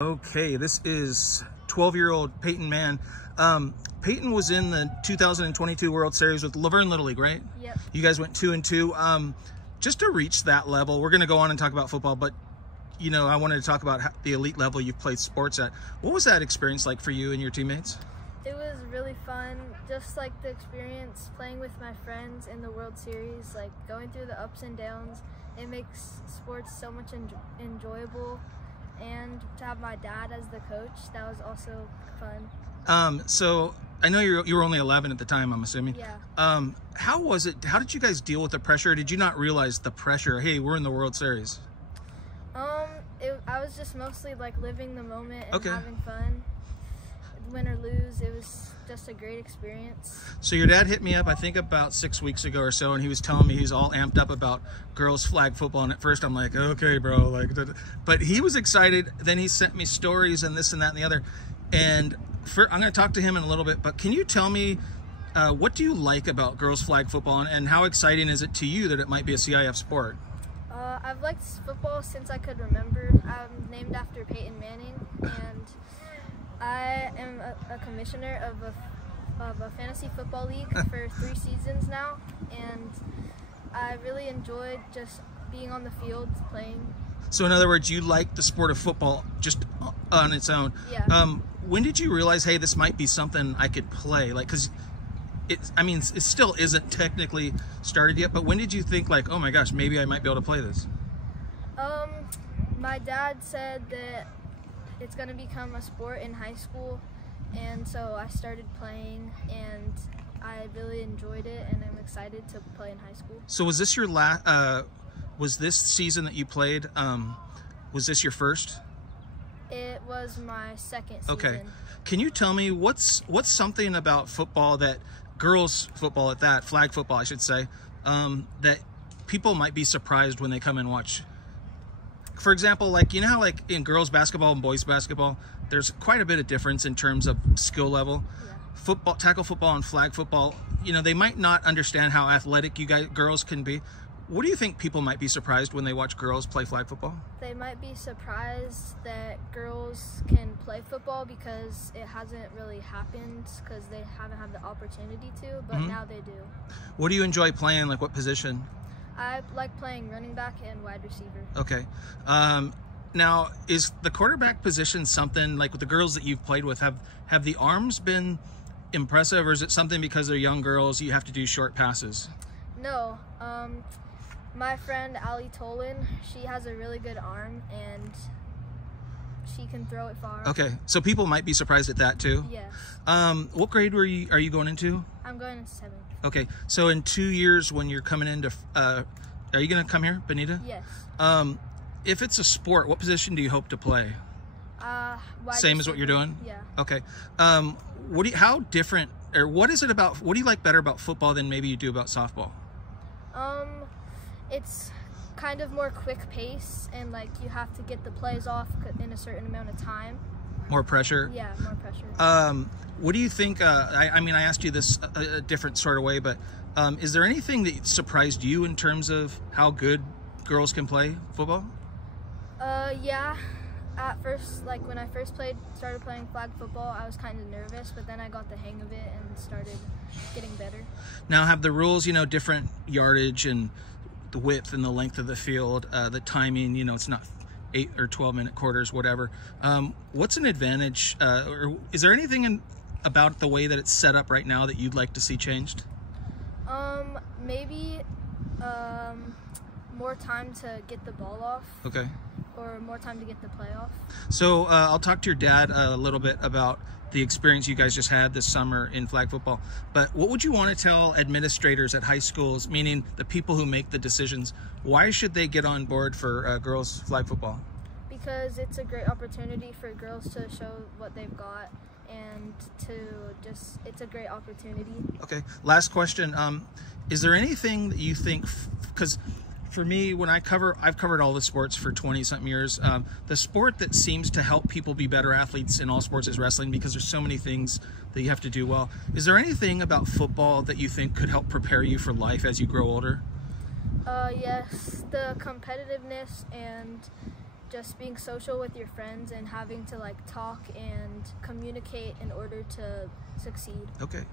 Okay, this is 12-year-old Peyton Mann. Peyton was in the 2022 World Series with Laverne Little League, right? Yep. You guys went 2-2. Just to reach that level, we're going to go on and talk about football, but you know, I wanted to talk about the elite level you've played sports at. What was that experience like for you and your teammates? It was really fun, just like the experience playing with my friends in the World Series, like going through the ups and downs. It makes sports so much enjoyable. And to have my dad as the coach, that was also fun. So I know you were only 11 at the time, I'm assuming. Yeah. How was it? How did you guys deal with the pressure? Did you not realize the pressure? Hey, we're in the World Series. I was just mostly like living the moment and Okay. having fun. Win or lose, it was just a great experience. So your dad hit me up, I think about 6 weeks ago or so, and he was telling me he's all amped up about girls flag football. And at first I'm like, okay, bro, like, but he was excited. Then he sent me stories and this and that and the other. And I'm going to talk to him in a little bit, but can you tell me what do you like about girls flag football, and how exciting is it to you that it might be a CIF sport? I've liked football since I could remember. I'm named after Peyton Manning, and I am a commissioner of a fantasy football league for 3 seasons now, and I really enjoyed just being on the field playing. So in other words, you like the sport of football just on its own. Yeah. When did you realize, hey, this might be something I could play? Like, because it still isn't technically started yet, but when did you think, like, oh my gosh, maybe I might be able to play this? My dad said that it's going to become a sport in high school, and so I started playing, and I really enjoyed it, and I'm excited to play in high school. So was this your was this season that you played, was this your first? It was my second season. Okay. Can you tell me what's something about football, that girls football at that, flag football I should say, that people might be surprised when they come and watch? For example, like, you know how like in girls basketball and boys basketball, there's quite a bit of difference in terms of skill level. Yeah. Football, tackle football and flag football, you know, they might not understand how athletic you guys, girls can be. What do you think people might be surprised when they watch girls play flag football? They might be surprised that girls can play football because it hasn't really happened, because they haven't had the opportunity to, but now they do. What do you enjoy playing? Like, what position? I like playing running back and wide receiver. Okay. Now, is the quarterback position something, like with the girls that you've played with, have the arms been impressive, or is it something because they're young girls you have to do short passes? No. My friend Ali Tolan, she has a really good arm, and she can throw it far. Okay, so people might be surprised at that too? Yes. What grade are you going into? I'm going to 7th. Okay, so in 2 years when you're coming into, are you going to come here, Benita? Yes. If it's a sport, what position do you hope to play? Wide Same as what receiver. you're doing? Yeah. Okay. How different, or what is it about, what do you like better about football than maybe you do about softball? It's kind of more quick pace, and like you have to get the plays off in a certain amount of time. More pressure? Yeah, more pressure. What do you think, I mean, I asked you this a different sort of way, but is there anything that surprised you in terms of how good girls can play football? Yeah. At first, like when I first started playing flag football, I was kind of nervous, but then I got the hang of it and started getting better. Now, have the rules, you know, different yardage and the width and the length of the field, the timing, you know, it's not 8 or 12-minute quarters, whatever. What's an advantage, or is there anything about the way that it's set up right now that you'd like to see changed? Maybe more time to get the ball off. Okay. Or more time to get the play off. So I'll talk to your dad a little bit about the experience you guys just had this summer in flag football. But what would you want to tell administrators at high schools, meaning the people who make the decisions, why should they get on board for girls flag football? Because it's a great opportunity for girls to show what they've got, and it's a great opportunity. Okay, last question. Is there anything that you think, because for me, when I've covered all the sports for 20-something years, the sport that seems to help people be better athletes in all sports is wrestling, because there's so many things that you have to do well. Is there anything about football that you think could help prepare you for life as you grow older? Yes, the competitiveness and just being social with your friends and having to like talk and communicate in order to succeed. Okay.